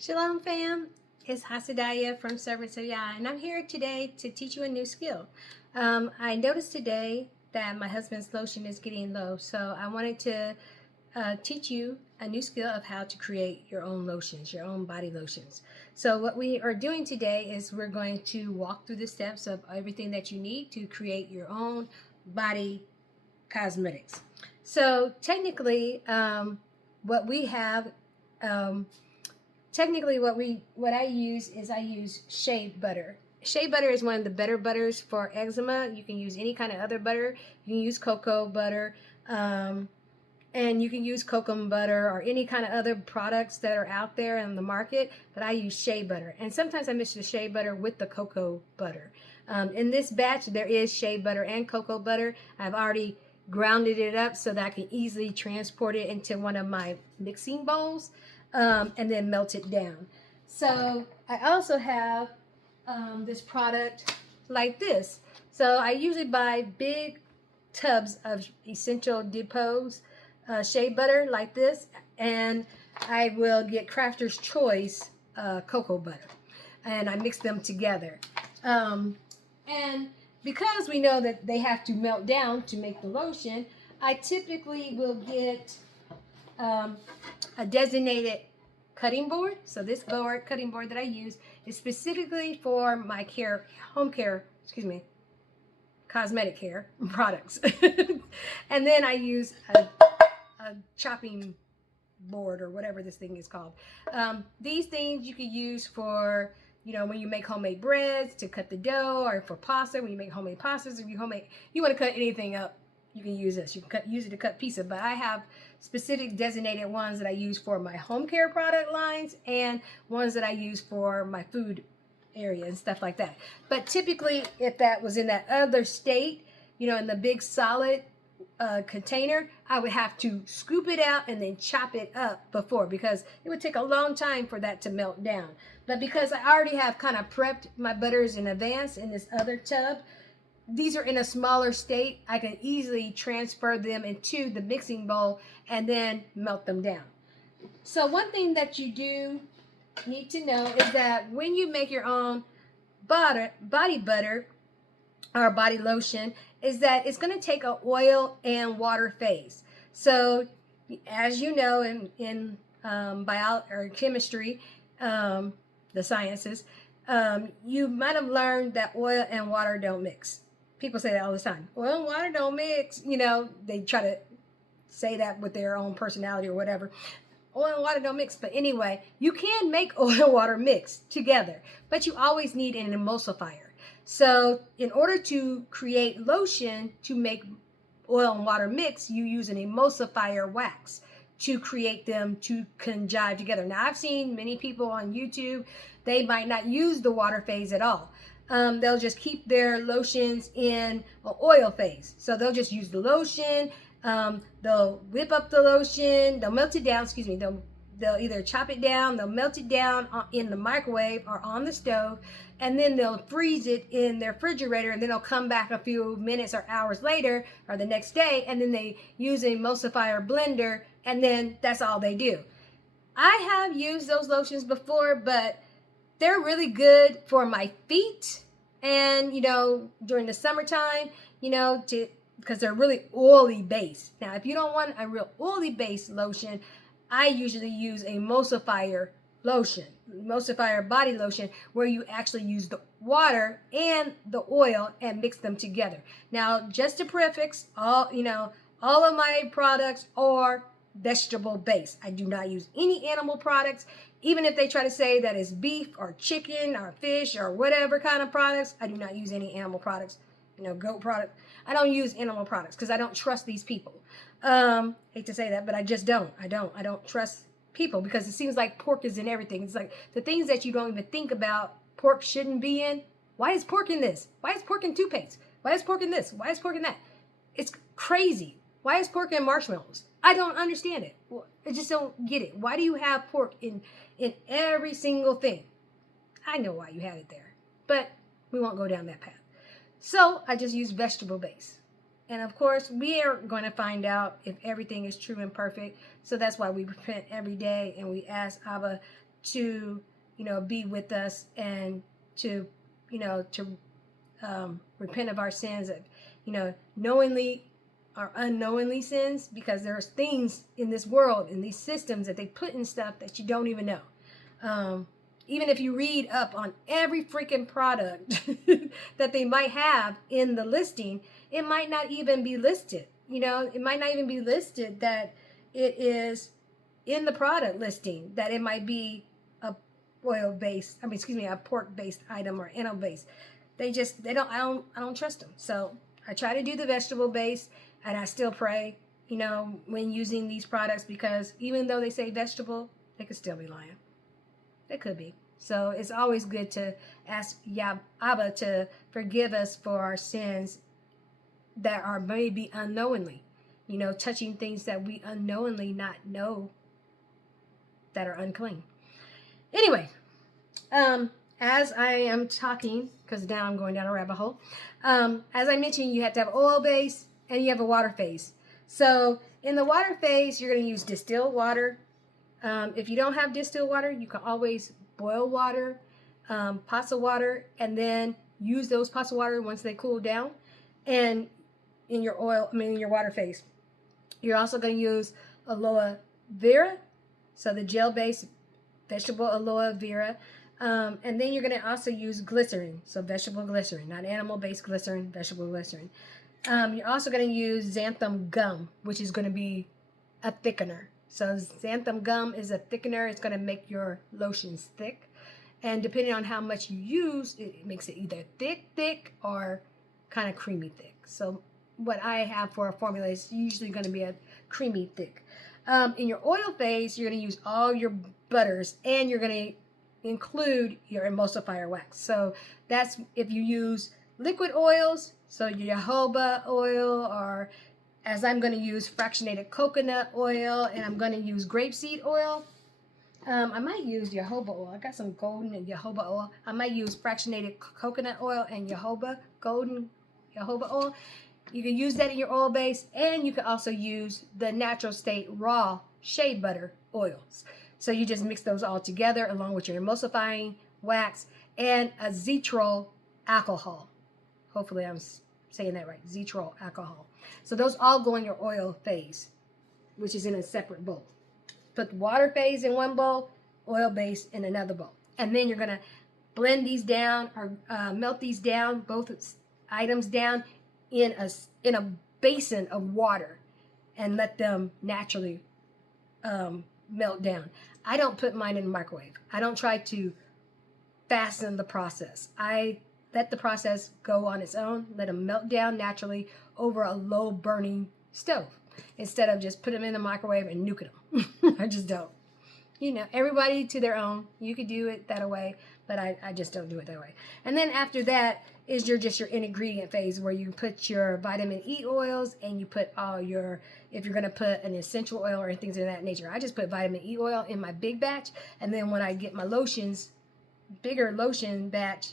Shalom fam, it's Hasadaya from Servants of Yah, and I'm here today to teach you a new skill. I noticed today that my husband's lotion is getting low, so I wanted to teach you a new skill of how to create your own lotions, your own body lotions. So what we are doing today is we're going to walk through the steps of everything that you need to create your own body cosmetics. So technically, what we have what I use is I use shea butter. Shea butter is one of the better butters for eczema. You can use any kind of other butter. You can use cocoa butter, and you can use cocoa butter or any kind of other products that are out there in the market. But I use shea butter, and sometimes I mix the shea butter with the cocoa butter. In this batch, there is shea butter and cocoa butter. I've already grounded it up so that I can easily transport it into one of my mixing bowls. And then melt it down. So I also have this product like this. So I usually buy big tubs of Essential Depots shea butter like this, and I will get Crafter's Choice cocoa butter, and I mix them together. And because we know that they have to melt down to make the lotion, I typically will get a designated cutting board. So this cutting board that I use is specifically for my cosmetic care products. And then I use a chopping board or whatever this thing is called. These things you could use for, when you make homemade breads to cut the dough, or for pasta, when you make homemade pastas, if you want to cut anything up, you can use this. You can use it to cut pizza, but I have specific designated ones that I use for my home care product lines and ones that I use for my food area and stuff like that. But typically, if that was in that other state, in the big solid container, I would have to scoop it out and then chop it up before, because it would take a long time for that to melt down. But because I already have kind of prepped my butters in advance in this other tub, these are in a smaller state. I can easily transfer them into the mixing bowl and then melt them down. So one thing that you do need to know is that when you make your own body butter or body lotion, is that it's going to take an oil and water phase. So as you know, in biology or chemistry, the sciences, you might have learned that oil and water don't mix. People say that all the time. Oil and water don't mix. They try to say that with their own personality or whatever. Oil and water don't mix. But anyway, you can make oil and water mix together, but you always need an emulsifier. So in order to create lotion to make oil and water mix, you use an emulsifier wax to create them to conjive together. Now, I've seen many people on YouTube, they might not use the water phase at all. They'll just keep their lotions in an oil phase. So they'll just use the lotion. They'll whip up the lotion. They'll melt it down. They'll either chop it down. They'll melt it down in the microwave or on the stove. And then they'll freeze it in their refrigerator. And then they'll come back a few minutes or hours later or the next day. And then they use an emulsifier blender. And then that's all they do. I have used those lotions before, but they're really good for my feet and, during the summertime, because they're really oily base. Now, if you don't want a real oily base lotion, I usually use a emulsifier body lotion, where you actually use the water and the oil and mix them together. Now, just to prefix, all of my products are vegetable based. I do not use any animal products. Even if they try to say that it's beef or chicken or fish or whatever kind of products, I do not use any animal products, goat products. I don't use animal products because I don't trust these people. Hate to say that, but I just don't. I don't trust people, because it seems like pork is in everything. It's like the things that you don't even think about pork shouldn't be in. Why is pork in this? Why is pork in toothpaste? Why is pork in this? Why is pork in that? It's crazy. Why is pork in marshmallows? I don't understand it. I just don't get it. Why do you have pork in every single thing? I know why you have it there, but we won't go down that path. So I just use vegetable base. And of course, we are going to find out if everything is true and perfect. So that's why we repent every day and we ask Abba to, be with us and to, repent of our sins, knowingly or unknowingly sins, because there's things in this world, in these systems that they put in stuff that you don't even know. Even if you read up on every freaking product that they might have in the listing, it might not even be listed. It might not even be listed that it is in the product listing, that it might be a a pork-based item or animal-based. I don't trust them. So I try to do the vegetable-based, and I still pray, when using these products, because even though they say vegetable, they could still be lying. They could be. So it's always good to ask Abba to forgive us for our sins that are maybe unknowingly, touching things that we unknowingly not know that are unclean. Anyway, as I am talking, because now I'm going down a rabbit hole, as I mentioned, you have to have oil base and you have a water phase. So in the water phase, you're going to use distilled water. If you don't have distilled water, you can always boil water, pots of water, and then use those pots of water once they cool down. And in your water phase, you're also going to use aloe vera, so the gel-based vegetable aloe vera. And then you're going to also use glycerin, so vegetable glycerin, not animal-based glycerin, vegetable glycerin. You're also going to use xanthan gum, which is going to be a thickener. So xanthan gum is a thickener. It's going to make your lotions thick. And depending on how much you use, it makes it either thick, or kind of creamy thick. So what I have for a formula is usually going to be a creamy thick. In your oil phase, you're going to use all your butters, and you're going to include your emulsifier wax. So that's if you use liquid oils, so your jojoba oil, or as I'm going to use fractionated coconut oil, and I'm going to use grapeseed oil. I might use jojoba oil. I got some golden and jojoba oil. I might use fractionated coconut oil and golden jojoba oil. You can use that in your oil base, and you can also use the natural state raw shea butter oils. So you just mix those all together along with your emulsifying wax and a Zetrol alcohol. Hopefully I'm saying that right, Zetrol alcohol. So those all go in your oil phase, which is in a separate bowl. Put the water phase in one bowl, oil base in another bowl. And then you're going to blend these down, or melt these down, both items down in a basin of water, and let them naturally melt down. I don't put mine in the microwave. I don't try to fasten the process. I let the process go on its own, let them melt down naturally over a low burning stove, instead of just put them in the microwave and nuking them. I just don't. Everybody to their own. You could do it that way, but I just don't do it that way. And then after that is your ingredient phase, where you put your vitamin E oils, and you put all your, if you're going to put an essential oil or things of that nature. I just put vitamin E oil in my big batch, and then when I get my lotions, bigger lotion batch,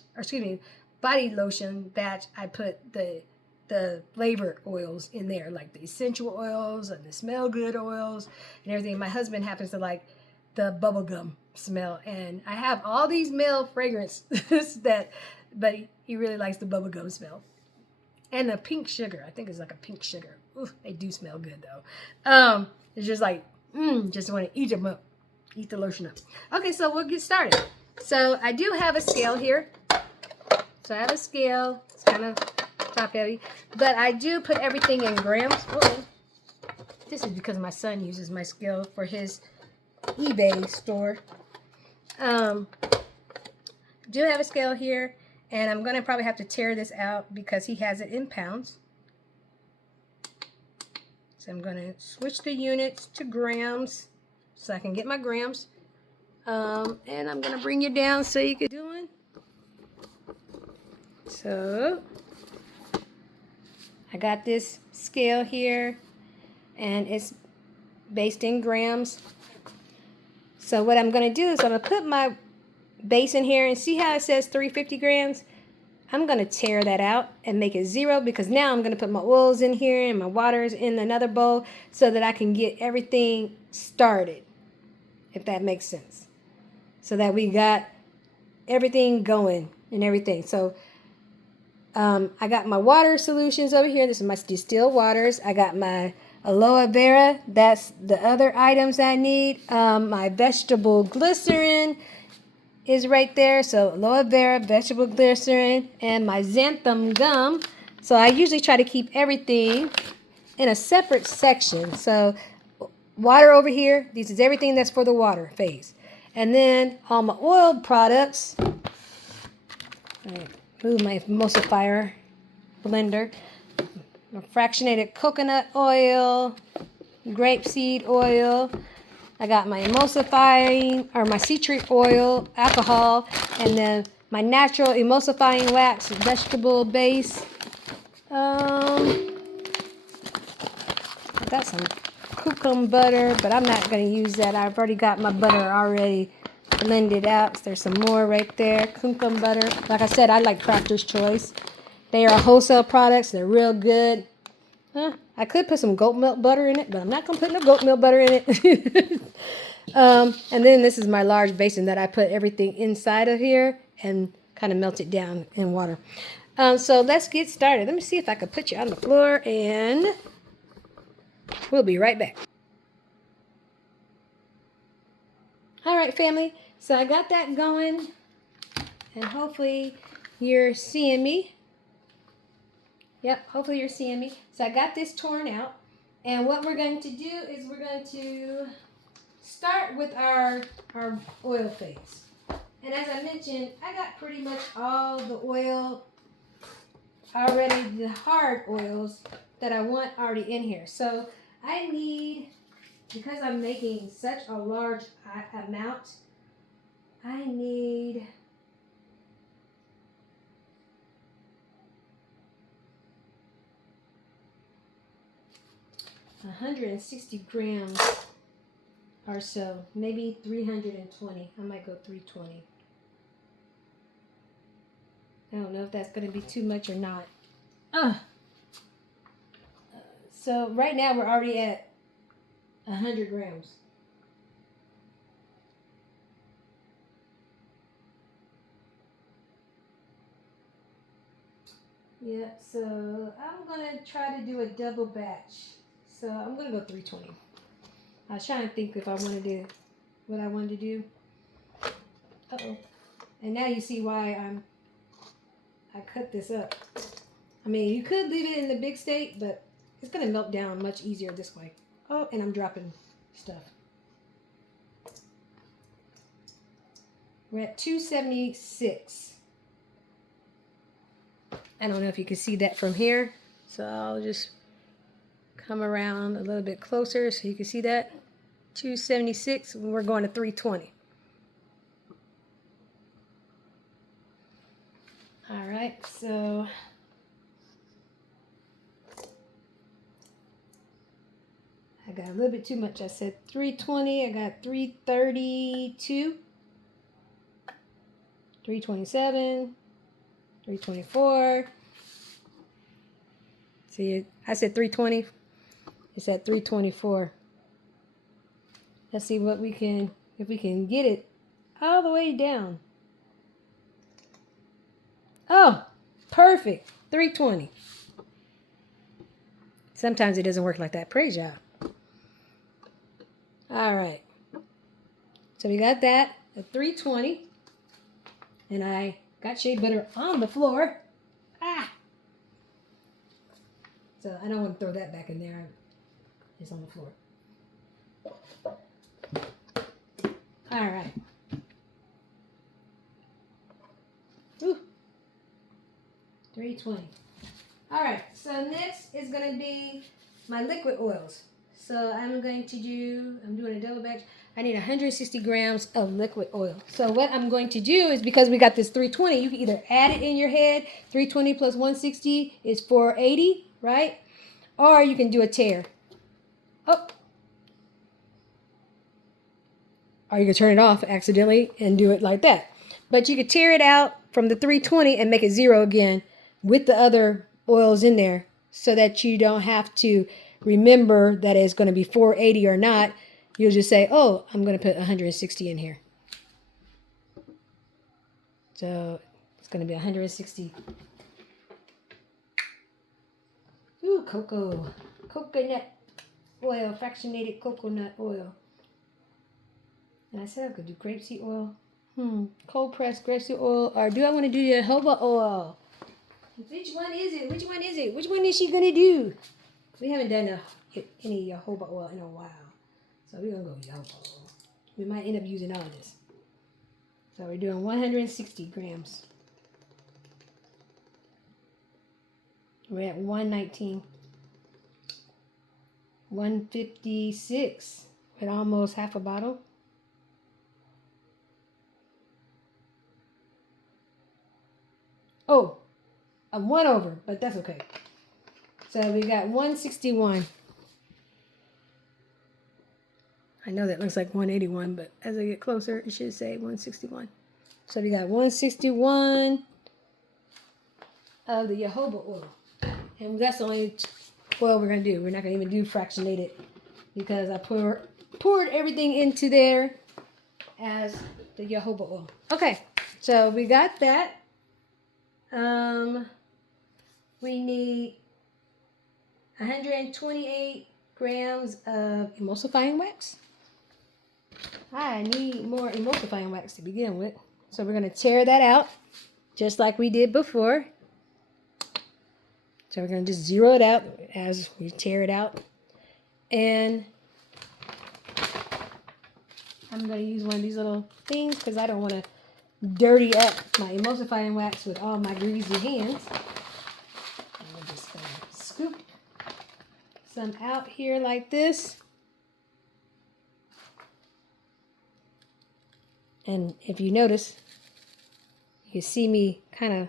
body lotion batch, I put the flavored oils in there, like the essential oils and the smell good oils and everything. My husband happens to like the bubblegum smell, and I have all these male fragrances but he really likes the bubblegum smell. And the pink sugar, I think it's like a pink sugar. Ooh, they do smell good though. It's just like, just want to eat them up, eat the lotion up. Okay, so we'll get started. So I do have a scale here. So I have a scale. It's kind of top heavy, but I do put everything in grams. Uh-oh. This is because my son uses my scale for his eBay store. Do have a scale here, and I'm gonna probably have to tear this out because he has it in pounds. So I'm gonna switch the units to grams so I can get my grams. And I'm gonna bring you down so you can do it. So I got this scale here, and it's based in grams. So what I'm going to do is I'm going to put my base in here, and see how it says 350 grams? I'm going to tear that out and make it 0, because now I'm going to put my oils in here and my waters in another bowl so that I can get everything started, if that makes sense. so that we got everything going and everything. So I got my water solutions over here. This is my distilled waters. I got my aloe vera. That's the other items I need. My vegetable glycerin is right there. So aloe vera, vegetable glycerin, and my xanthan gum. So I usually try to keep everything in a separate section. So water over here. This is everything that's for the water phase. And then all my oil products. Move my emulsifier blender. Fractionated coconut oil, grapeseed oil. I got my emulsifying, or my citric oil, alcohol, and then my natural emulsifying wax, vegetable base. I got some cucumber butter, but I'm not going to use that. I've already got my butter already blended out. So there's some more right there. Cucumber butter. Like I said, I like Crafter's Choice. They are wholesale products. They're real good. I could put some goat milk butter in it, but I'm not going to put no goat milk butter in it. And then this is my large basin that I put everything inside of here and kind of melt it down in water. So let's get started. Let me see if I can put you on the floor, and we'll be right back. All right, family. So I got that going, and hopefully you're seeing me. Yep, hopefully you're seeing me. So I got this torn out, and what we're going to do is we're going to start with our oil phase. And as I mentioned, I got pretty much all the oil already, the hard oils that I want already in here. So I need, because I'm making such a large amount, I need 160 grams or so, maybe 320. I might go 320. I don't know if that's going to be too much or not. So right now we're already at 100 grams. Yeah, so I'm going to try to do a double batch. So I'm going to go 320. I was trying to think if I wanted to, what I wanted to do. Uh-oh. And now you see why I cut this up. I mean, you could leave it in the big state, but it's going to melt down much easier this way. Oh, and I'm dropping stuff. We're at 276. I don't know if you can see that from here. So I'll just come around a little bit closer so you can see that. 276, and we're going to 320. All right, so I got a little bit too much. I said 320. I got 332, 327, 324. See, I said 320. It's at 324. Let's see what we can, if we can get it all the way down. Oh, perfect. 320. Sometimes it doesn't work like that. Praise Yah. All right. So we got that at 320. And I got shea butter on the floor. So I don't want to throw that back in there. It's on the floor. All right. Ooh. 320. All right. So next is going to be my liquid oils. So I'm doing a double batch. I need 160 grams of liquid oil. So what I'm going to do is, because we got this 320, you can either add it in your head. 320 plus 160 is 480, right? Or you can do a tear. Oh. Or you can turn it off accidentally and do it like that. But you could tear it out from the 320 and make it 0 again with the other oils in there, so that you don't have to remember that it's going to be 480 or not. You'll just say, oh, I'm going to put 160 in here. So it's going to be 160. Ooh, coconut oil, fractionated coconut oil. And I said I could do grapeseed oil. Cold pressed grapeseed oil, or do I want to do jojoba oil? Which one is it? Which one is it? Which one is she gonna do? We haven't done any jojoba oil in a while, so we're gonna go jojoba oil. We might end up using all of this. So we're doing 160 grams. We're at 119. 156 with almost half a bottle. Oh, I'm one over, but that's okay. So we got 161. I know that looks like 181, but as I get closer, it should say 161. So we got 161 of the jojoba oil. And that's the only oil we're going to do. We're not going to even do fractionated because I poured everything into there as the jojoba oil. Okay, so we got that. We need 128 grams of emulsifying wax. I need more emulsifying wax to begin with. So we're going to tear that out just like we did before. So we're going to just zero it out as we tear it out. And I'm going to use one of these little things because I don't want to dirty up my emulsifying wax with all my greasy hands. I'm just going to scoop some out here like this. And if you notice, you see me kind of...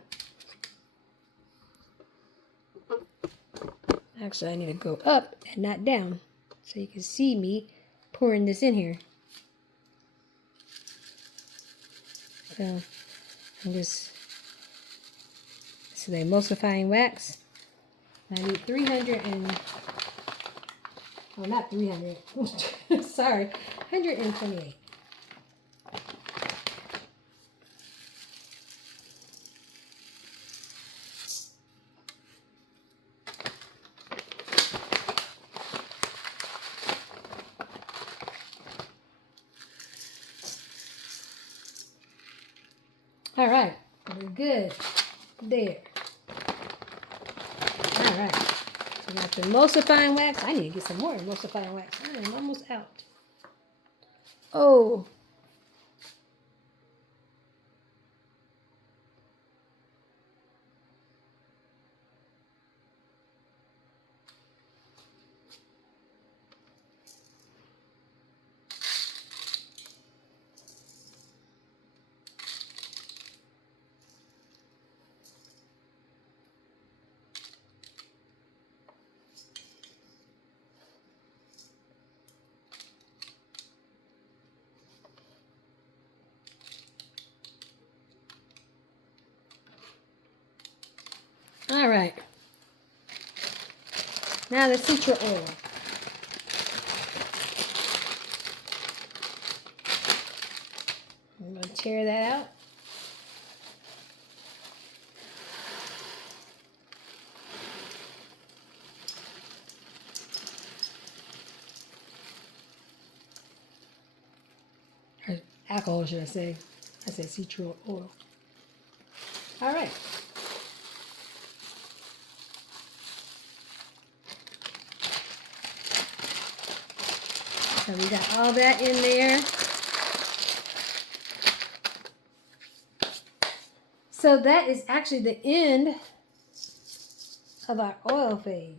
Actually, I need to go up and not down so you can see me pouring this in here. So I'm just... This is the emulsifying wax. I need 300 and... Well, not 300. Sorry. 128. All right, we're good there. All right, so we got the emulsifying wax. I need to get some more emulsifying wax. I am almost out. Oh. All right. Now the citral oil. I'm going to tear that out. Or alcohol, should I say. I said citral oil. All right. So we got all that in there. So that is actually the end of our oil phase.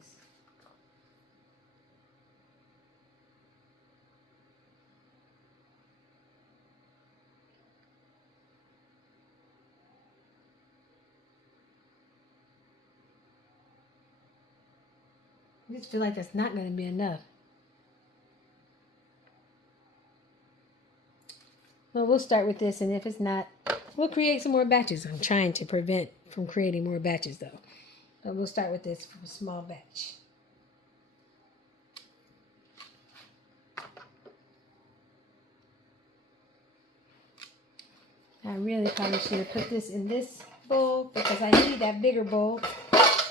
I just feel like that's not going to be enough. Well, we'll start with this, and if it's not, we'll create some more batches. I'm trying to prevent from creating more batches, though. But we'll start with this from a small batch. I really probably should have put this in this bowl because I need that bigger bowl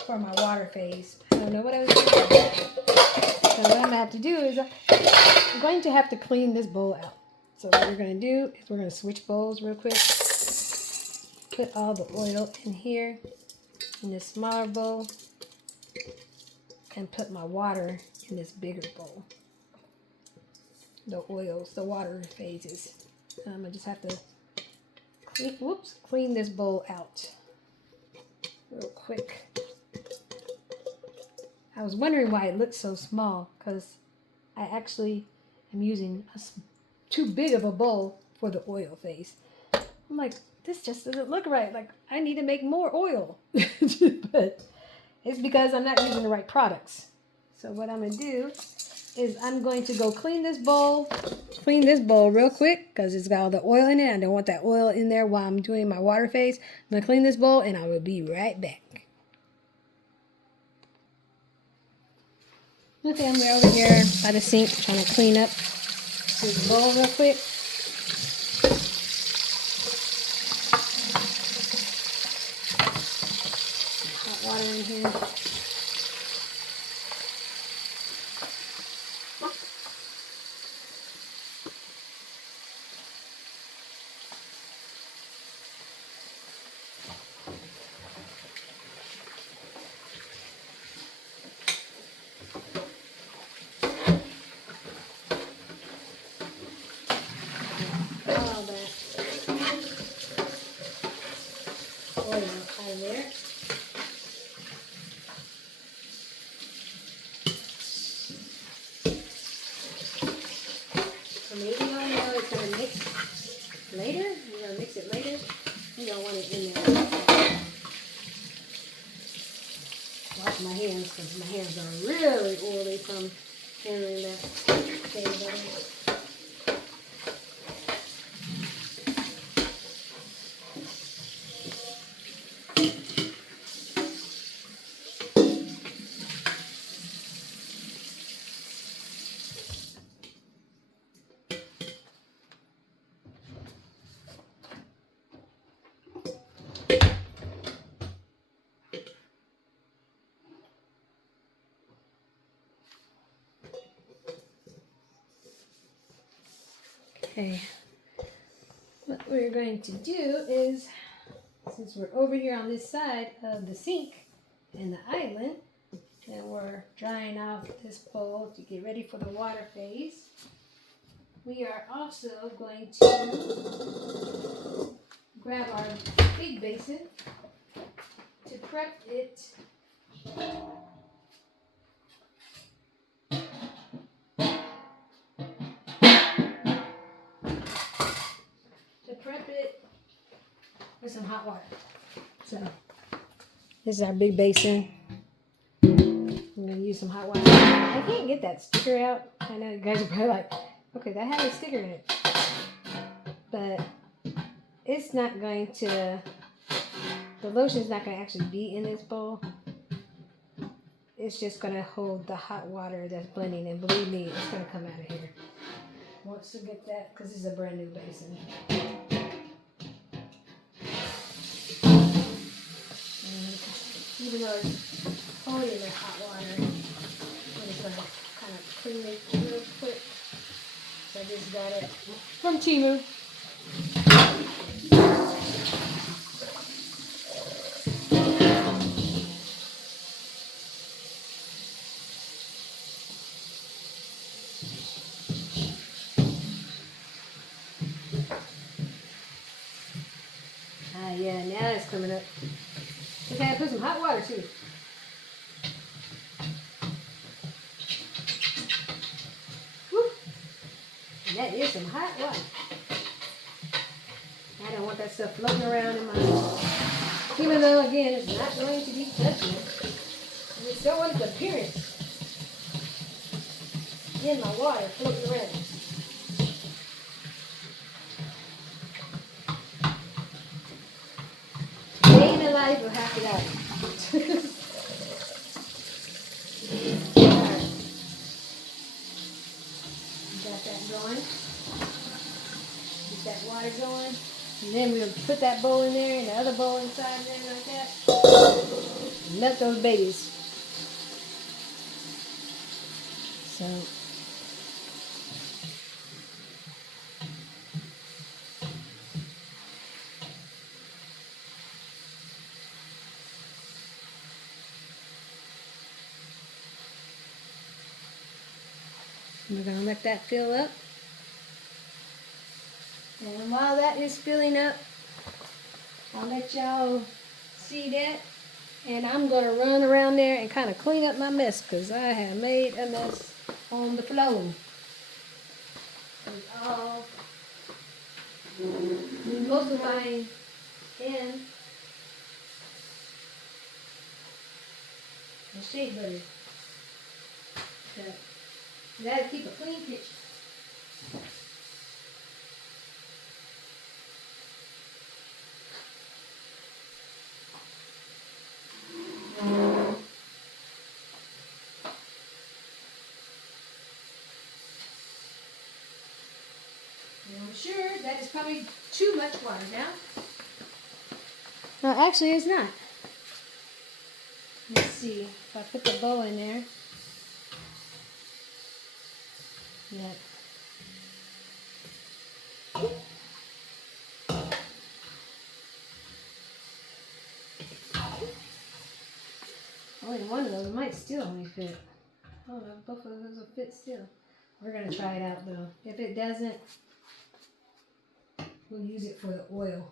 for my water phase. I don't know what I was doing. So what I'm going to have to do is I'm going to have to clean this bowl out. So what we're going to do is we're going to switch bowls real quick. Put all the oil in here in this smaller bowl and put my water in this bigger bowl. The oils, the water phases. I'm going to just have to clean this bowl out real quick. I was wondering why it looked so small because I actually am using too big of a bowl for the oil phase. I'm like, this just doesn't look right. Like, I need to make more oil. But it's because I'm not using the right products. So what I'm going to do is I'm going to go clean this bowl real quick because it's got all the oil in it. I don't want that oil in there while I'm doing my water phase. I'm going to clean this bowl and I will be right back. Okay, I'm over here by the sink trying to clean up this bowl real quick. Hot water in here. There. So maybe you know it's going to mix later. You're going to mix it later. You don't want it in there. Wash my hands because my hands are really oily from handling that thing. Okay, what we're going to do is, since we're over here on this side of the sink and the island, and we're drying out this bowl to get ready for the water phase, we are also going to grab our big basin to prep it with some hot water. So this is our big basin. I'm going to use some hot water. I can't get that sticker out. I know you guys are probably like, okay, that has a sticker in it. But it's not going to, the lotion's not going to actually be in this bowl. It's just going to hold the hot water that's blending. And believe me, it's going to come out of here. Once you get that, because this is a brand new basin. Even though it's holding the hot water, I'm just going to kind of clean it real quick. So I just got it from Timu. Yeah, now it's coming up. Okay, I put some hot water too. Woo. And that is some hot water. I don't want that stuff floating around in my, even though again it's not going to be touching it. I just don't want its appearance in my water floating around. Life will have it out. Right. Got that going. Get that water going. And then we'll put that bowl in there and the other bowl inside there like that. And melt those babies. So we're going to let that fill up. And while that is filling up, I'll let y'all see that. And I'm going to run around there and kind of clean up my mess because I have made a mess on the floor. It's all emulsifying in the shea butter. So you got to keep a clean kitchen. I'm sure that is probably too much water now. No, actually it's not. Let's see if I put the bowl in there. Yep. Only one of those might still only fit. I don't know if both of those will fit still. We're going to try it out though. If it doesn't, we'll use it for the oil.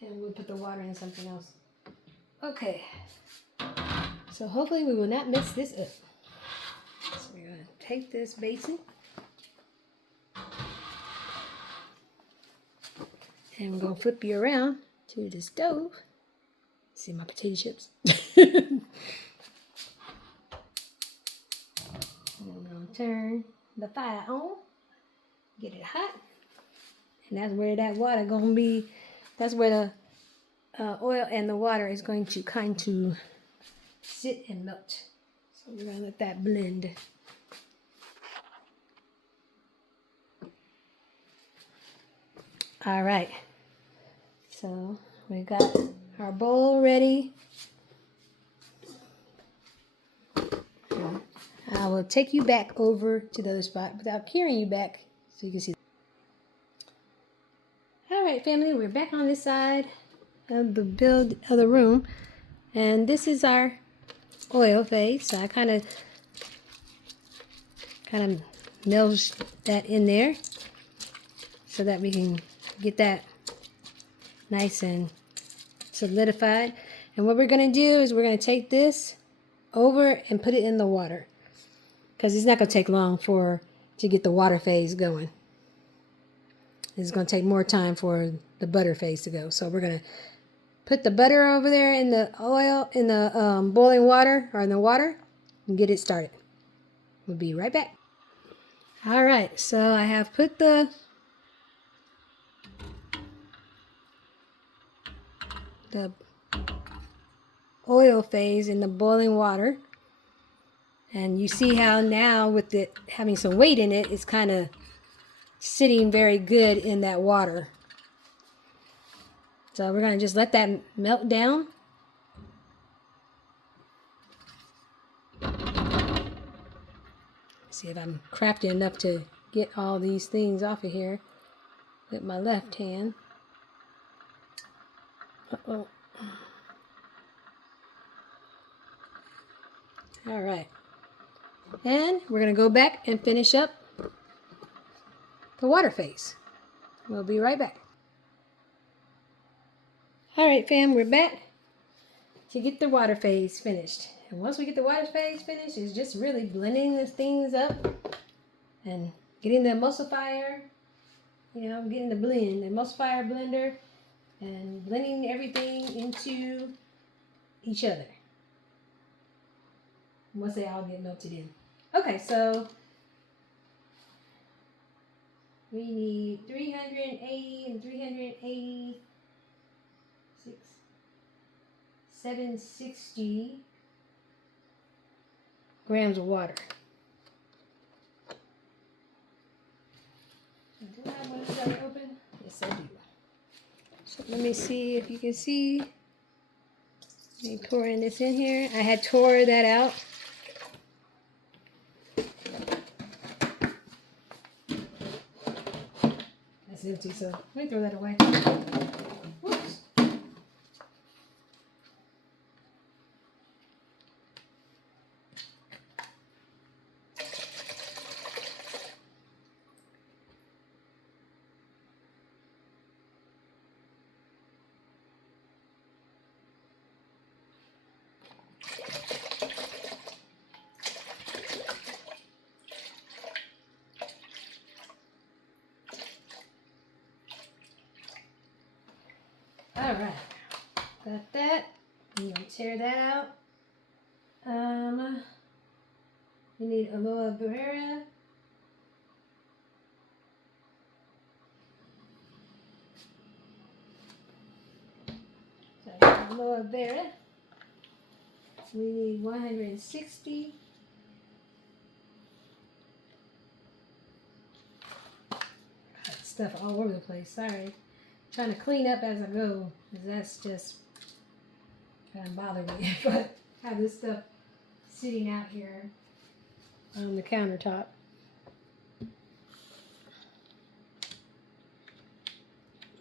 And we'll put the water in something else. Okay. So hopefully we will not mess this up. So we're going to take this basin. And we're going to flip you around to the stove. See my potato chips. And we're going to turn the fire on. Get it hot. And that's where that water going to be. That's where the oil and the water is going to kind of sit and melt. So we're going to let that blend. All right. So we got our bowl ready. I will take you back over to the other spot without carrying you back so you can see. All right, family, we're back on this side of the room, and this is our oil phase. So I kind of meld that in there so that we can get that nice and solidified. And what we're going to do is we're going to take this over and put it in the water because it's not going to take long to get the water phase going. It's going to take more time for the butter phase to go. So we're going to put the butter over there in the oil, in the boiling water, or in the water, and get it started. We'll be right back. All right, so I have put the oil phase in the boiling water. And you see how now with it having some weight in it, it's kind of sitting very good in that water. So we're going to just let that melt down. See if I'm crafty enough to get all these things off of here with my left hand. Uh-oh. All right. And we're going to go back and finish up the water phase. We'll be right back. All right, fam, we're back to get the water phase finished. And once we get the water phase finished, it's just really blending these things up and getting the emulsifier, getting the emulsifier blender, and blending everything into each other once they all get melted in. Okay, so we need 380 and 380, 760 grams of water. Do I have one side open? Yes, I do. So let me see if you can see. Me pouring this in here. I had tore that out. That's empty, so let me throw that away. Whoops. All right, got that. I'm gonna tear that out. You need aloe vera. So I got aloe vera. We need 160. Got stuff all over the place. Sorry. Trying to clean up as I go, because that's just kind of bother me. But I have this stuff sitting out here on the countertop.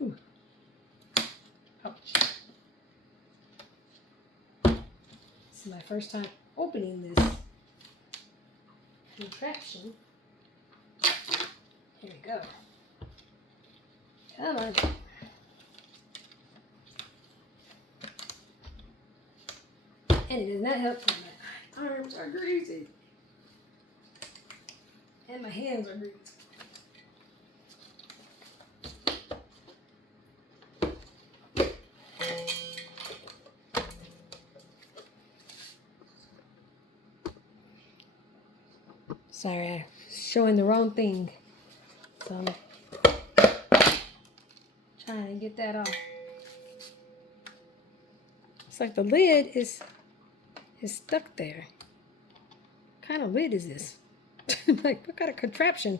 Ooh. Ouch. This is my first time opening this contraption. Here we go. Come on. And it does not help when my arms are greasy. And my hands are greasy. Sorry, I'm showing the wrong thing. So I'm trying to get that off. It's like the lid is stuck there. What kind of lid is this? Like, what kind of contraption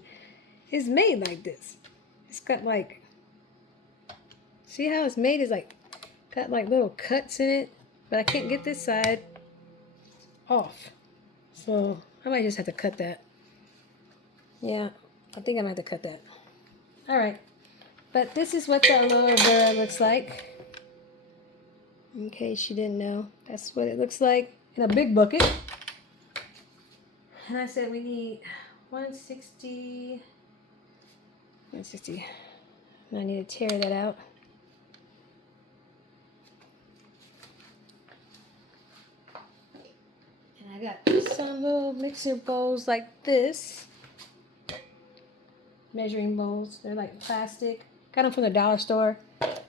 is made like this? It's got like, see how it's made? It's like, got like little cuts in it, but I can't get this side off. So I might just have to cut that. Yeah, I think I might have to cut that. All right, but this is what the aloe vera looks like. In case you didn't know, that's what it looks like in a big bucket. And I said we need 160. And I need to tear that out. And I got some little mixer bowls like this. Measuring bowls. They're like plastic. Got them from the dollar store.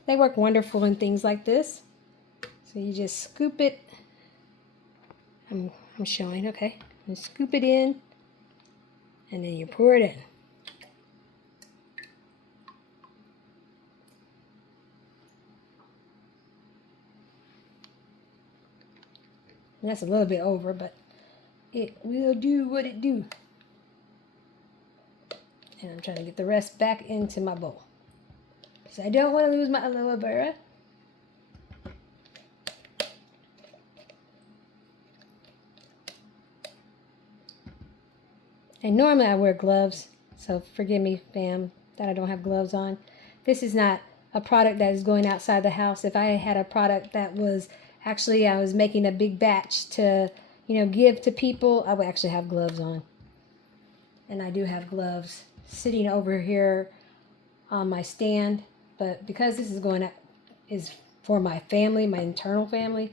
They work wonderful in things like this. So you just scoop it. I'm showing, okay. You scoop it in, and then you pour it in. And that's a little bit over, but it will do what it do. And I'm trying to get the rest back into my bowl. So I don't want to lose my aloe vera. And normally I wear gloves, so forgive me, fam, that I don't have gloves on. This is not a product that is going outside the house. If I had a product that was actually, I was making a big batch to, give to people, I would actually have gloves on. And I do have gloves sitting over here on my stand, but because this is is for my family, my internal family,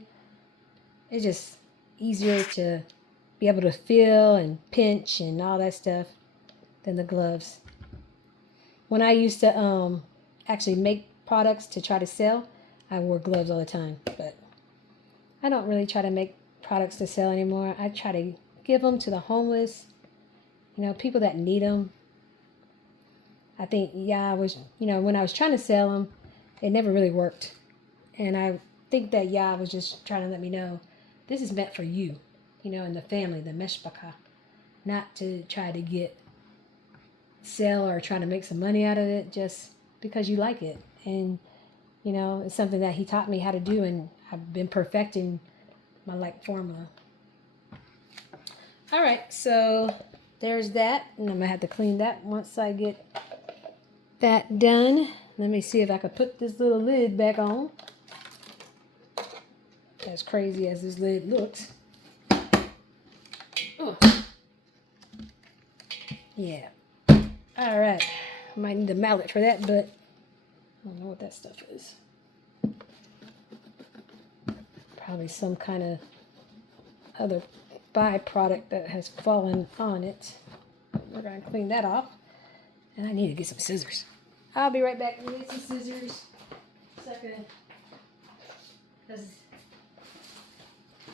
it's just easier to be able to feel and pinch and all that stuff than the gloves. When I used to actually make products to try to sell, I wore gloves all the time. But I don't really try to make products to sell anymore. I try to give them to the homeless, people that need them. I think, I was, when I was trying to sell them, it never really worked. And I think that was just trying to let me know, this is meant for you. And the family, the meshbaka, not to try to sell or try to make some money out of it just because you like it. And, You know, it's something that he taught me how to do, and I've been perfecting my like formula. All right, so there's that, and I'm gonna have to clean that once I get that done. Let me see if I can put this little lid back on. As crazy as this lid looks. Oh. Yeah. All right. Might need a mallet for that, but I don't know what that stuff is. Probably some kind of other byproduct that has fallen on it. We're going to clean that off. And I need to get some scissors. I'll be right back. We need some scissors. Because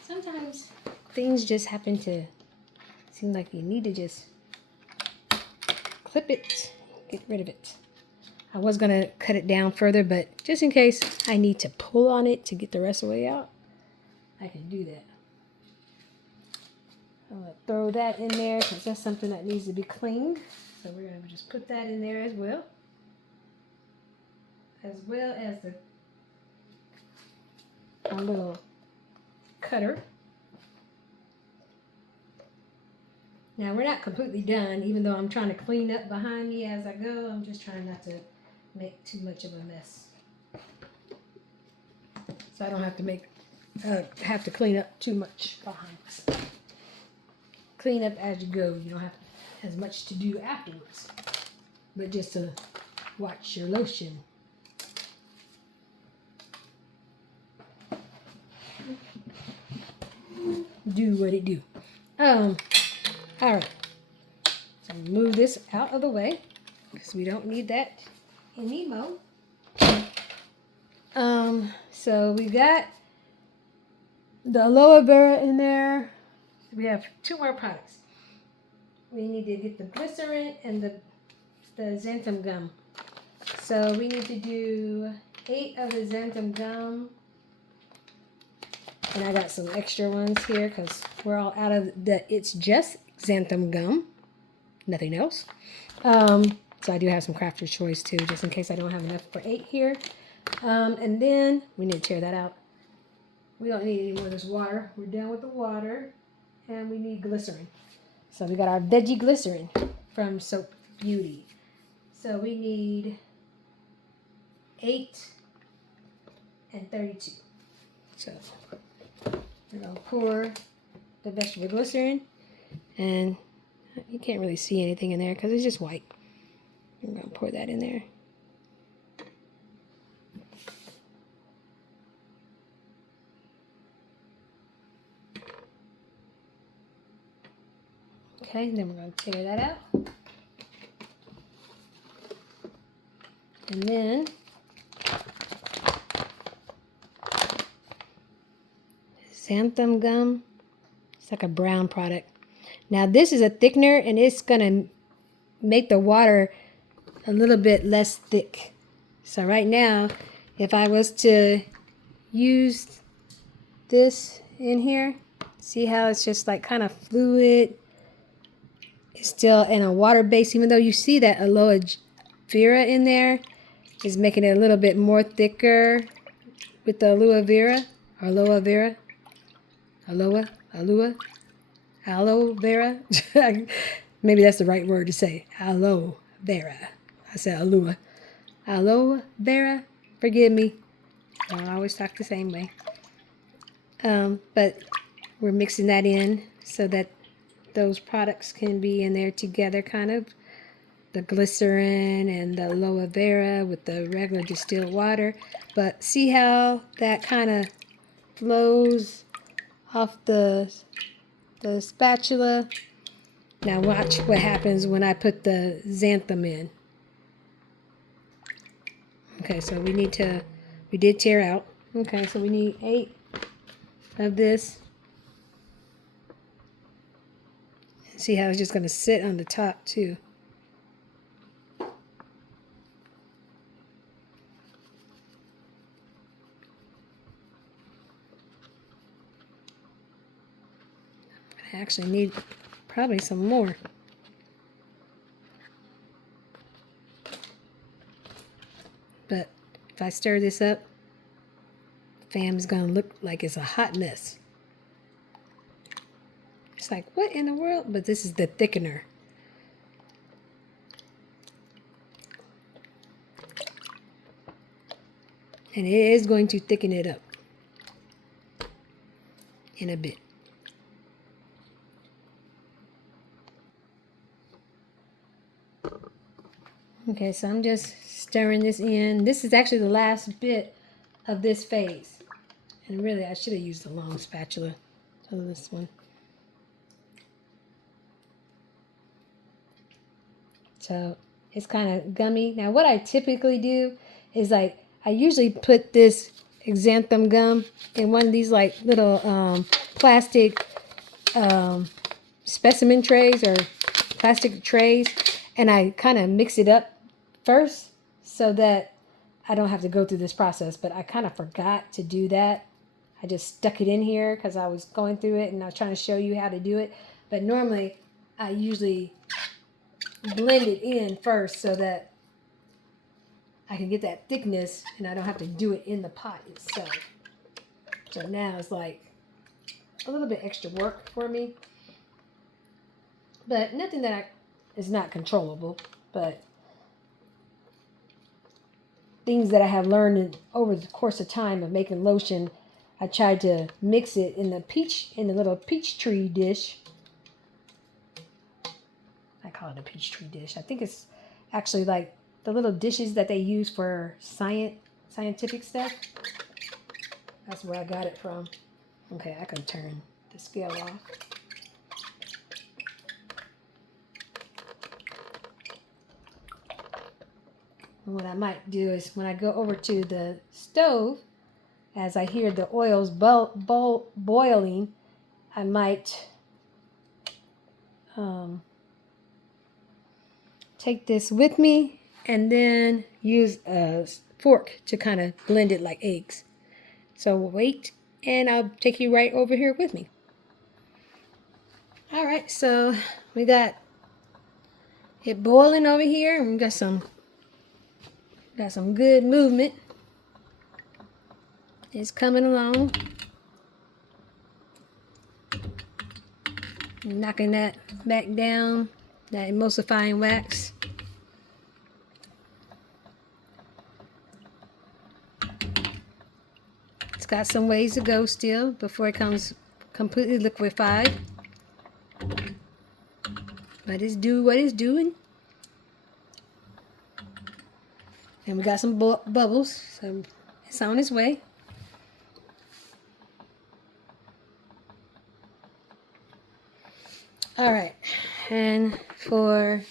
sometimes things just happen to seem like you need to just clip it, get rid of it. I was going to cut it down further, but just in case I need to pull on it to get the rest of the way out, I can do that. I'm going to throw that in there because that's something that needs to be cleaned. So we're going to just put that in there as well. As well as our little cutter. Now we're not completely done, even though I'm trying to clean up behind me as I go. I'm just trying not to make too much of a mess. So I don't have to have to clean up too much behind us. Clean up as you go. You don't have as much to do afterwards. But just to watch your lotion. Do what it do. All right. So move this out of the way because we don't need that anymore. So we got the aloe vera in there. We have 2 more products. We need to get the glycerin and the xanthan gum. So we need to do 8 of the xanthan gum. And I got some extra ones here because we're all out of it's just xanthan gum. Nothing else. So I do have some crafter's choice too, just in case I don't have enough for 8 here. And then we need to tear that out. We don't need any more of this water. We're done with the water. And we need glycerin. So we got our veggie glycerin from Soap Beauty. So we need 8 and 32. So we're going to pour the vegetable glycerin. And you can't really see anything in there because it's just white. I'm going to pour that in there. Okay, then we're going to tear that out. And then xanthan gum. It's like a brown product. Now this is a thickener and it's going to make the water a little bit less thick. So right now, if I was to use this in here, see how it's just like kind of fluid. It's still in a water base, even though you see that aloe vera in there is making it a little bit more thicker with the aloe vera. Aloe vera. Maybe that's the right word to say. Aloe vera. I said aloe vera. Forgive me. I don't always talk the same way. But we're mixing that in so that those products can be in there together, kind of. The glycerin and the aloe vera with the regular distilled water. But see how that kind of flows off the spatula? Now watch what happens when I put the xanthan in. Okay, so we did tear out. Okay, so we need 8 of this. See how it's just going to sit on the top too. I actually need probably some more. But If I stir this up, fam is going to look like it's a hot mess. It's like, what in the world? But this is the thickener. And it is going to thicken it up in a bit. Okay, so I'm just stirring this in. This is actually the last bit of this phase. And really, I should have used a long spatula for this one. So it's kind of gummy. Now, what I typically do is like, I usually put this xanthan gum in one of these like little plastic specimen trays or plastic trays, and I kind of mix it up first so that I don't have to go through this process. But I kind of forgot to do that. I just stuck it in here because I was going through it and I was trying to show you how to do it. But normally I usually blend it in first so that I can get that thickness and I don't have to do it in the pot itself. So now it's like a little bit extra work for me. But nothing that is not controllable. But things that I have learned over the course of time of making lotion, I tried to mix it in the little peach tree dish. I call it a peach tree dish. I think it's actually like the little dishes that they use for scientific stuff. That's where I got it from. Okay, I can turn the scale off. And what I might do is when I go over to the stove, as I hear the oils boiling, I might take this with me and then use a fork to kind of blend it like eggs. So wait, and I'll take you right over here with me. All right, so we got it boiling over here, and we got some good movement. It's coming along. Knocking that back down, that emulsifying wax. It's got some ways to go still before it comes completely liquefied. But it's doing what it's doing. And we got some bubbles, so it's on its way. All right, and for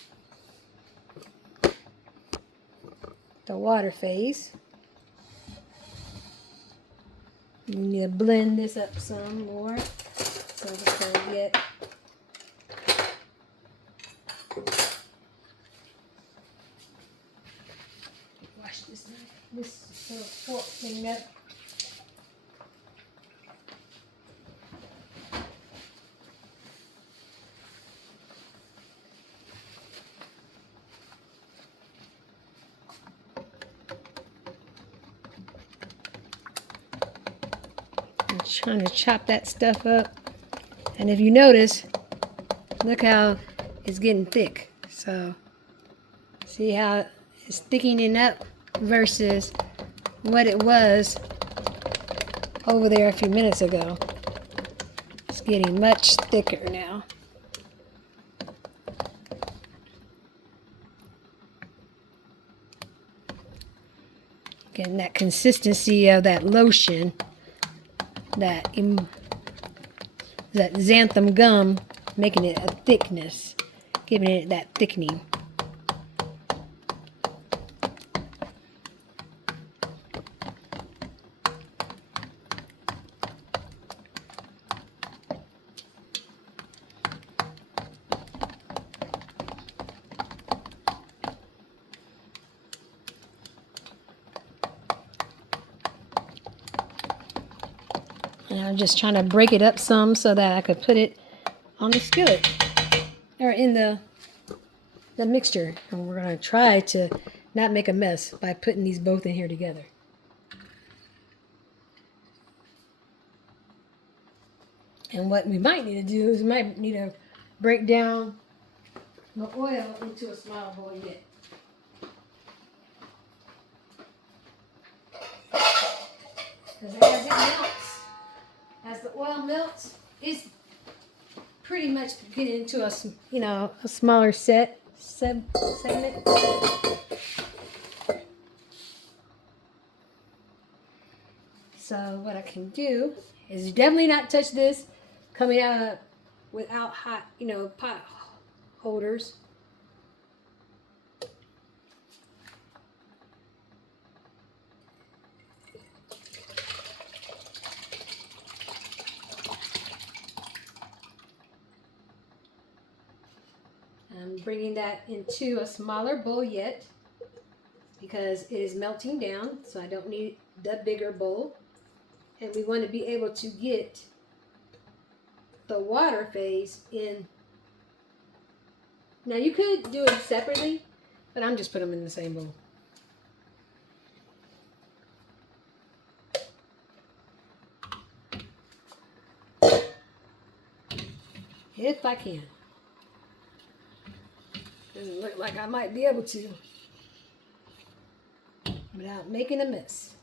the water phase, you need to blend this up some more so we can get wash this little fork thing up. Trying to chop that stuff up, and if you notice, look how it's getting thick. So see how it's thickening up versus what it was over there a few minutes ago. It's getting much thicker now. Getting that consistency of that lotion, that xanthan gum, making it a thickness, giving it that thickening. And I'm just trying to break it up some so that I could put it on the skillet or in the mixture. And we're going to try to not make a mess by putting these both in here together. And what we might need to do is we might need to break down the oil into a smaller bowl yet. Because as it melts, as the oil melts, it's pretty much getting into a, you know, a smaller segment. So what I can do is definitely not touch this coming out without hot, you know, pot holders. I'm bringing that into a smaller bowl yet because it is melting down, so I don't need the bigger bowl. And we want to be able to get the water phase in. Now you could do it separately, but I'm just putting them in the same bowl. If I can. Doesn't look like I might be able to without making a mess.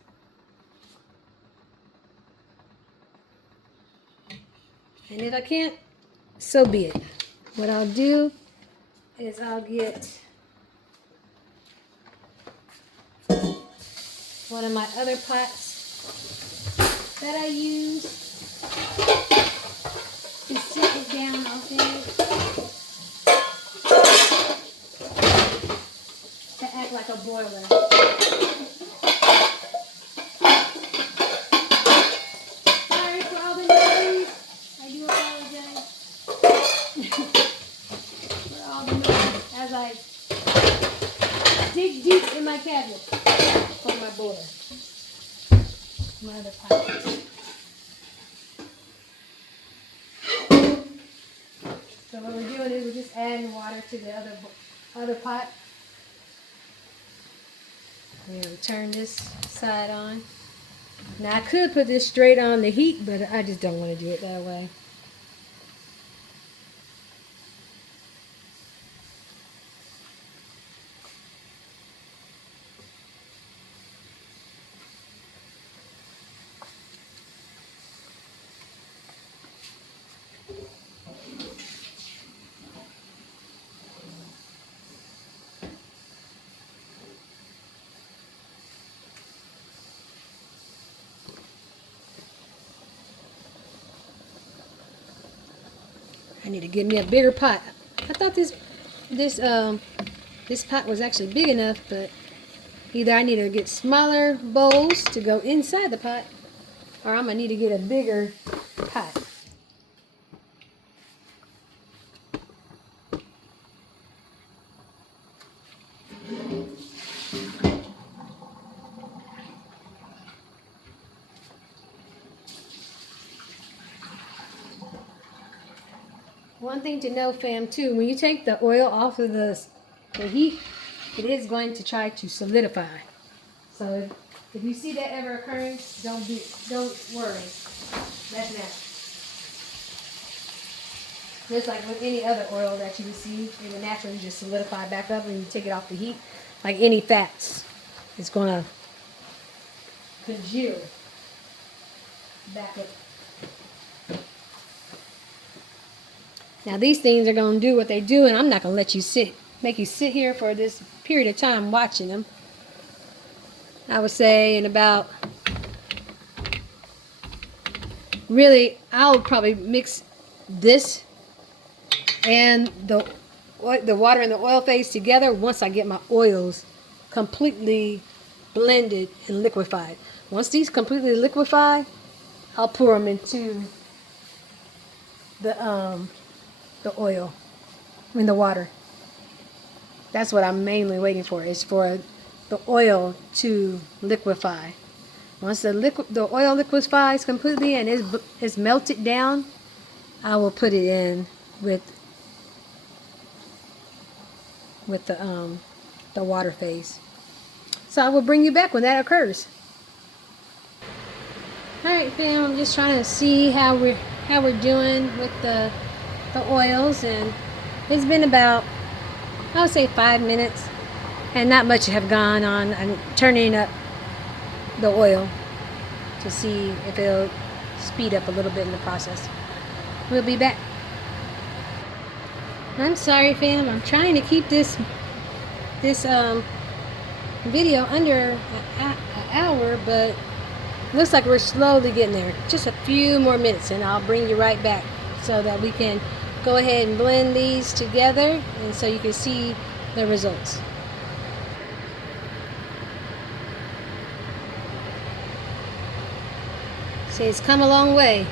And if I can't, so be it. What I'll do is I'll get one of my other pots that I use to set it down off it to act like a boiler. Sorry for all the noise. I do apologize for all the noise as I dig deep in my cabinet for my boiler. My other pot. So what we're doing is we're just adding water to the other pot. We're going to turn this side on. Now I could put this straight on the heat, but I just don't want to do it that way. I need to get me a bigger pot. I thought this pot was actually big enough, but either I need to get smaller bowls to go inside the pot, or I'm gonna need to get a bigger pot. One thing to know, fam, too, when you take the oil off of the heat, it is going to try to solidify. So if you see that ever occurring, don't worry. That's natural. Just like with any other oil that you receive, it will naturally just solidify back up when you take it off the heat. Like any fats, it's going to congeal back up. Now these things are going to do what they do, and I'm not going to let you make you sit here for this period of time watching them. I would say in about, really, I'll probably mix this and the water and the oil phase together once I get my oils completely blended and liquefied. Once these completely liquefy, I'll pour them into the oil, the water. That's what I'm mainly waiting for, is for the oil to liquefy. Once the oil liquefies completely and is melted down, I will put it in with the water phase. So I will bring you back when that occurs. Alright fam, I'm just trying to see how we're doing with the oils, and it's been about, I would say 5 minutes, and not much have gone on. I'm turning up the oil to see if it'll speed up a little bit in the process. We'll be back. I'm sorry fam, I'm trying to keep this video under an hour, but looks like we're slowly getting there. Just a few more minutes and I'll bring you right back so that we can go ahead and blend these together, and so you can see the results. See, it's come a long way.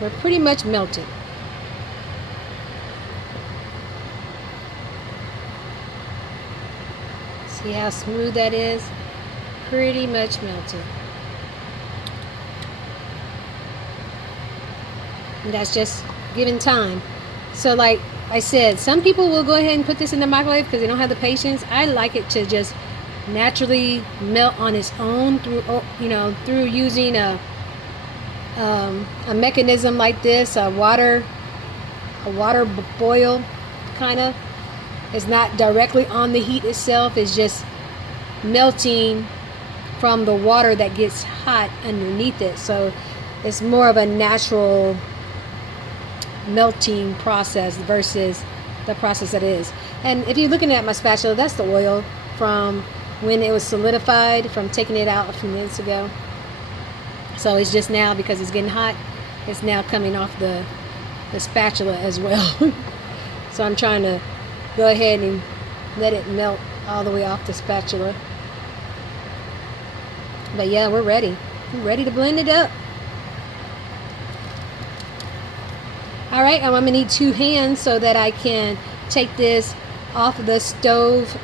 We're pretty much melted. See how smooth that is? Pretty much melted. And that's just given time. So like I said, some people will go ahead and put this in the microwave because they don't have the patience. I like it to just naturally melt on its own through, through using a mechanism like this, a water boil kind of. It's not directly on the heat itself. It's just melting from the water that gets hot underneath it. So it's more of a natural melting process versus the process that is. And if you're looking at my spatula, that's the oil from when it was solidified from taking it out a few minutes ago. So it's just now, because it's getting hot, it's now coming off the spatula as well. So I'm trying to go ahead and let it melt all the way off the spatula. But yeah, we're ready. We're ready to blend it up. Alright, I'm going to need 2 hands so that I can take this off the stove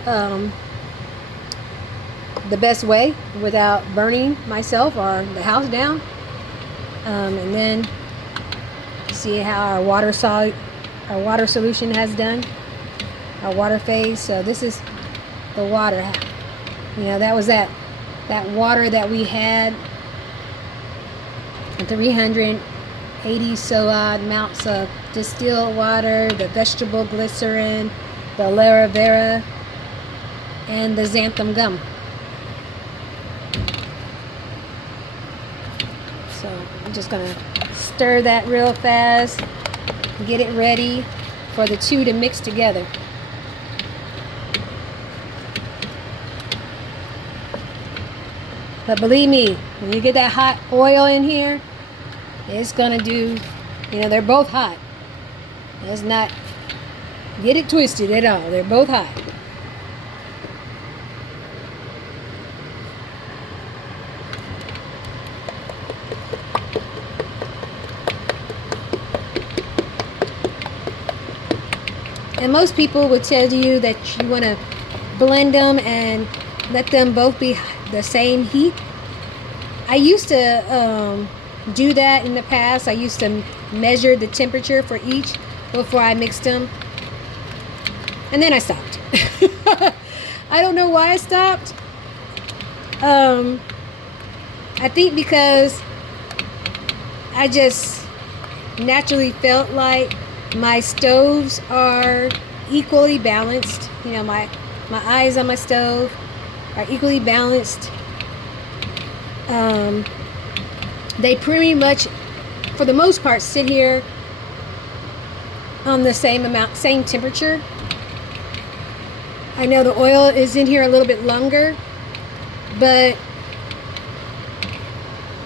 the best way without burning myself or the house down. And then see how our water solution has done. Our water phase. So this is the water. That was that water that we had, 380 so odd amounts of distilled water, the vegetable glycerin, the aloe vera, and the xanthan gum. So I'm just gonna stir that real fast, get it ready for the two to mix together. But believe me, when you get that hot oil in here, it's gonna do, they're both hot. Let's not get it twisted at all. They're both hot. And most people would tell you that you want to blend them and let them both be the same heat. I used to do that in the past. I used to measure the temperature for each before I mixed them, and then I stopped. I don't know why I stopped. I think because I just naturally felt like my stoves are equally balanced. My eyes on my stove are equally balanced. They pretty much, for the most part, sit here on the same temperature. I know the oil is in here a little bit longer, but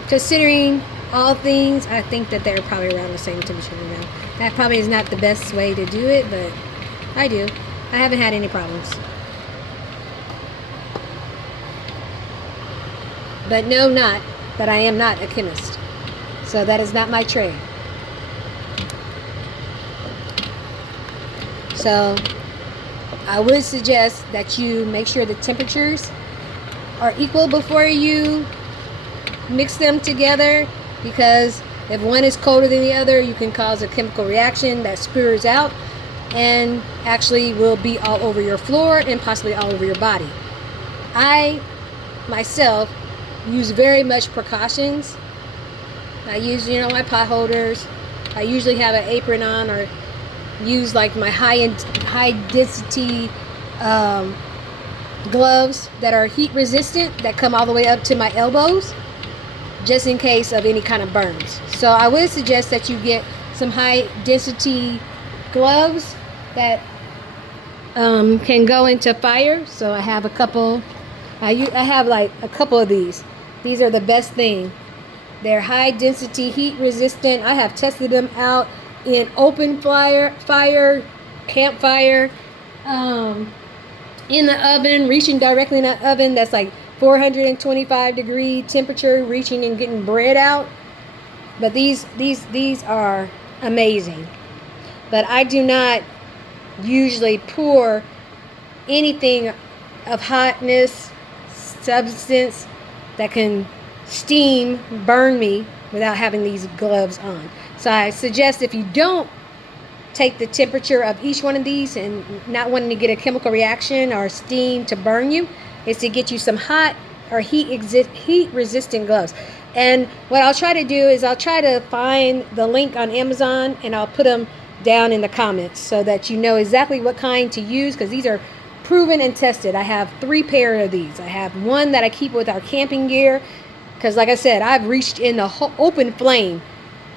considering all things, I think that they're probably around the same temperature now. That probably is not the best way to do it, but I do. I haven't had any problems. But no, not that I am not a chemist. So that is not my trade. So I would suggest that you make sure the temperatures are equal before you mix them together, because if one is colder than the other, you can cause a chemical reaction that spurs out and actually will be all over your floor and possibly all over your body. I myself use very much precautions. I use, my pot holders. I usually have an apron on, or use like my high density gloves that are heat resistant, that come all the way up to my elbows, just in case of any kind of burns. So I would suggest that you get some high density gloves that can go into fire. So I have a couple. I have like a couple of these. These are the best thing. They're high density, heat resistant. I have tested them out in open fire, campfire, in the oven, reaching directly in the oven that's like 425 degree temperature, reaching and getting bread out. But these are amazing. But I do not usually pour anything of hotness, substance that can steam, burn me without having these gloves on. So I suggest, if you don't take the temperature of each one of these and not wanting to get a chemical reaction or steam to burn you, is to get you some hot or heat resistant gloves. And what I'll try to do is I'll try to find the link on Amazon, and I'll put them down in the comments so that you know exactly what kind to use, because these are proven and tested. I have 3 pair of these. I have one that I keep with our camping gear, because like I said, I've reached in the open flame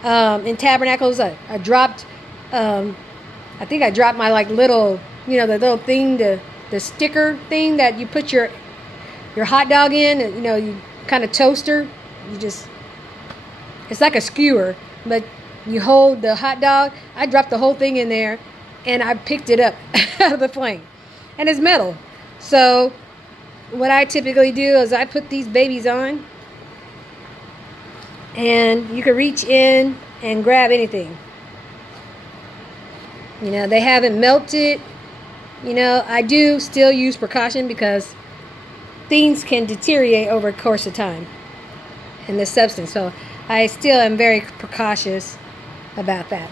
in tabernacles. I dropped I think I dropped my like little, the little thing, the sticker thing that you put your hot dog in, you kind of toaster. It's like a skewer, but you hold the hot dog. I dropped the whole thing in there, and I picked it up out of the flame, and it's metal. So what I typically do is I put these babies on, and you can reach in and grab anything. They haven't melted. I do still use precaution, because things can deteriorate over the course of time in the substance. So I still am very precautious about that.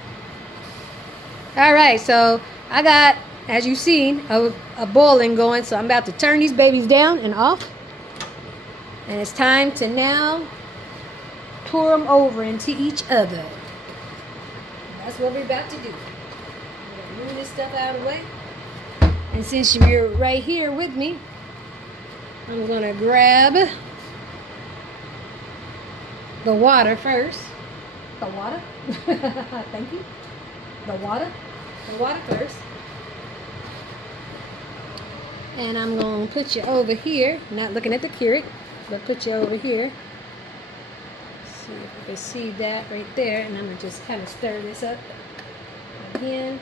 All right, so I got, as you've seen, a boiling going. So I'm about to turn these babies down and off. And it's time to now pour them over into each other. That's what we're about to do. We're gonna move this stuff out of the way. And since you're right here with me, I'm gonna grab the water first. The water? Thank you. The water first. And I'm gonna put you over here, not looking at the Keurig, but put you over here. See if you can see that right there. And I'm gonna just kind of stir this up again.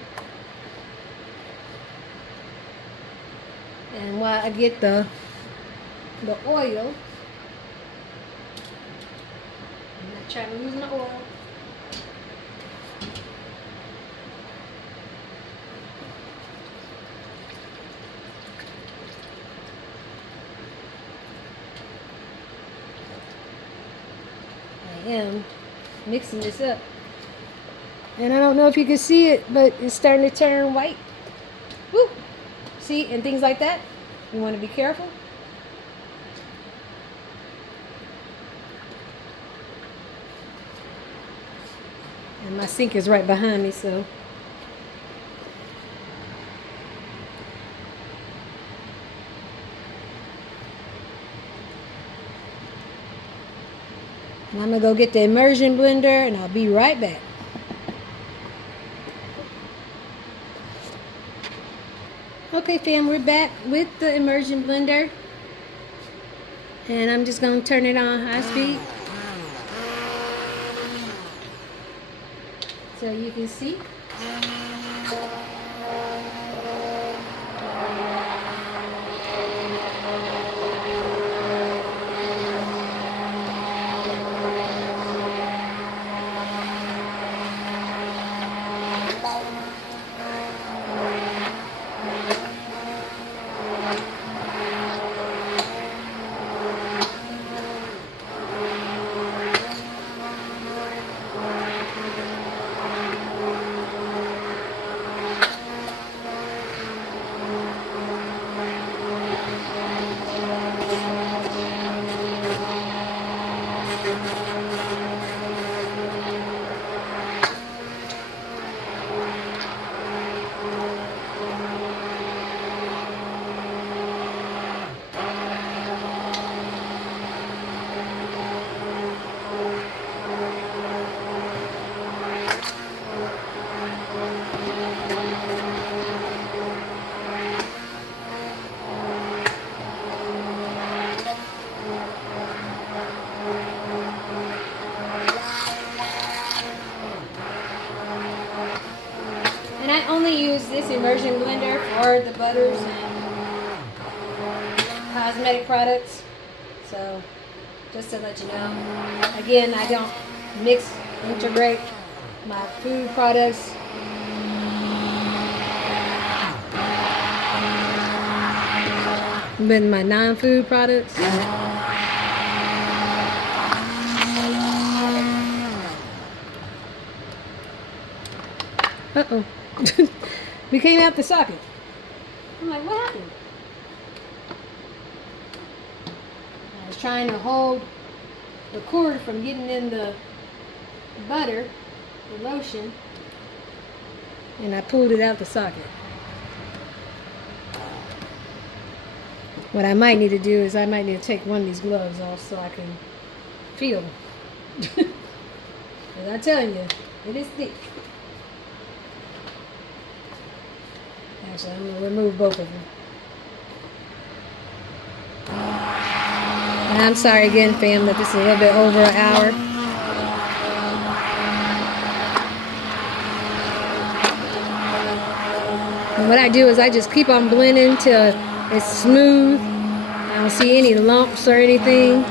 And while I get the oil, I'm not trying to lose my oil. I am mixing this up. And I don't know if you can see it, but it's starting to turn white. Woo! See, and things like that. You want to be careful. And my sink is right behind me, so. And I'm going to go get the immersion blender, and I'll be right back. Okay, fam, we're back with the immersion blender. And I'm just going to turn it on high speed, so you can see. immersion blender for the butters and cosmetic products. So just to let you know, again, I don't integrate my food products with my non-food products. Uh-oh. We came out the socket. I'm like, what happened? I was trying to hold the cord from getting in the butter, the lotion, and I pulled it out the socket. What I might need to do is I might need to take one of these gloves off so I can feel. As I'm telling you, it is thick. Actually, I'm going to remove both of them. And I'm sorry again, fam, that this is a little bit over an hour. And what I do is I just keep on blending till it's smooth. I don't see any lumps or anything.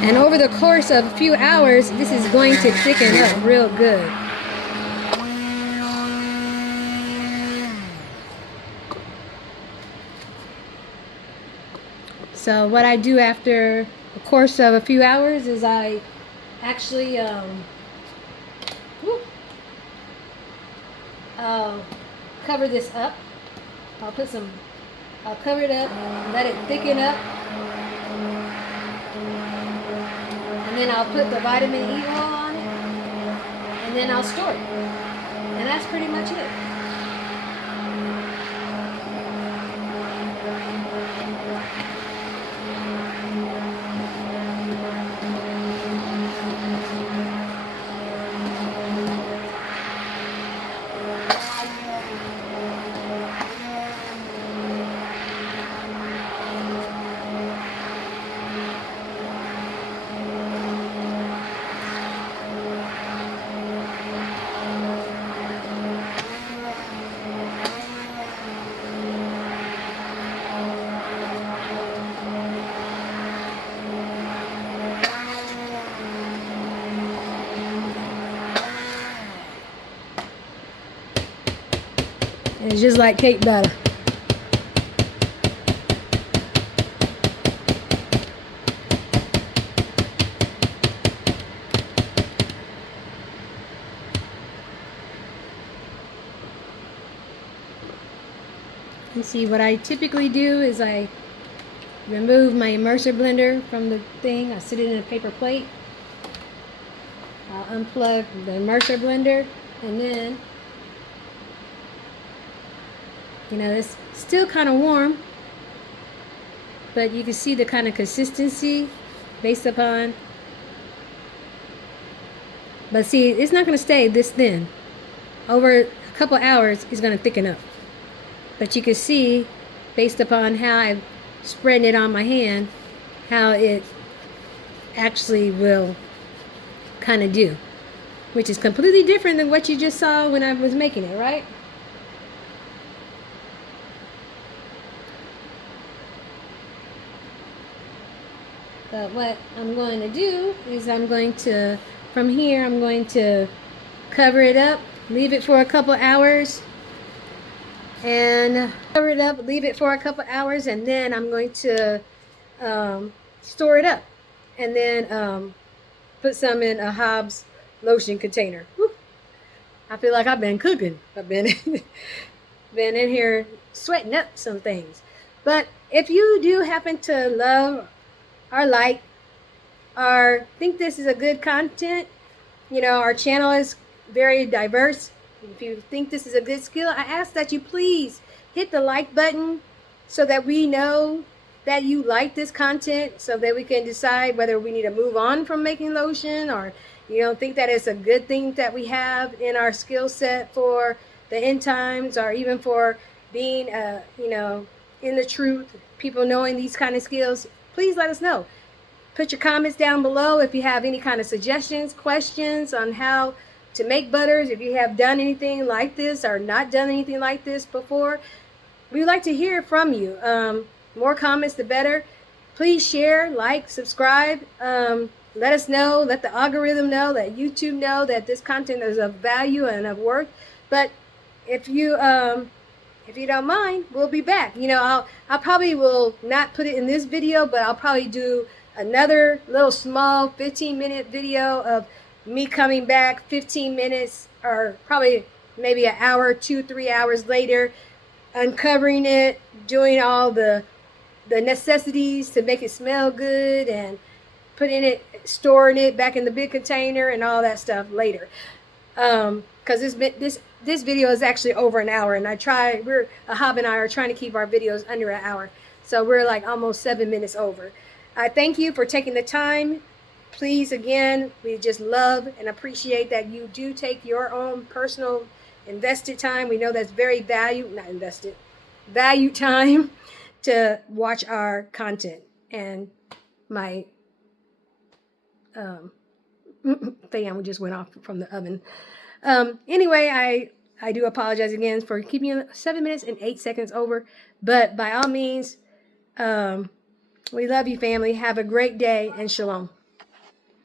And over the course of a few hours, this is going to thicken up real good. So what I do after the course of a few hours is I actually cover this up. I'll cover it up, let it thicken up. And then I'll put the vitamin E oil on it, and then I'll store it. And that's pretty much it. It's just like cake batter. You see, what I typically do is I remove my immerser blender from the thing. I sit it in a paper plate. I'll unplug the immerser blender, and then, you know, it's still kind of warm, but you can see the kind of consistency based upon, but see, it's not going to stay this thin. Over a couple hours, it's going to thicken up. But you can see, based upon how I've spread it on my hand, how it actually will kind of do, which is completely different than what you just saw when I was making it, right? But what I'm going to do is I'm going to, from here, I'm going to cover it up, leave it for a couple hours, and cover it up, leave it for a couple hours, and then I'm going to store it up, and then put some in a Hobbs lotion container. Whew. I feel like I've been cooking. I've been been in here sweating up some things. But if you do happen to love or like or think this is a good content, you know, our channel is very diverse. If you think this is a good skill, I ask that you please hit the like button so that we know that you like this content, so that we can decide whether we need to move on from making lotion, or you don't think that it's a good thing that we have in our skill set for the end times, or even for being, you know, in the truth, people knowing these kind of skills, please let us know. Put your comments down below if you have any kind of suggestions, questions on how to make butters. If you have done anything like this or not done anything like this before, we would like to hear from you. More comments, the better. Please share, like, subscribe. Let us know, let the algorithm know, let YouTube know that this content is of value and of worth. But if you don't mind, we'll be back. You know, I'll probably will not put it in this video, but I'll probably do another little small 15-minute video of me coming back 15 minutes or probably maybe an hour, 2-3 hours later, uncovering it, doing all the necessities to make it smell good, and putting it, storing it back in the big container and all that stuff later. Because this video is actually over an hour, and Ahab and I are trying to keep our videos under an hour, so we're like almost 7 minutes over. I thank you for taking the time. Please, again, we just love and appreciate that you do take your own personal invested time. We know that's very valued time to watch our content. And my fan just went off from the oven. Anyway, I do apologize again for keeping you 7 minutes and 8 seconds over. But by all means, we love you, family. Have a great day, and shalom.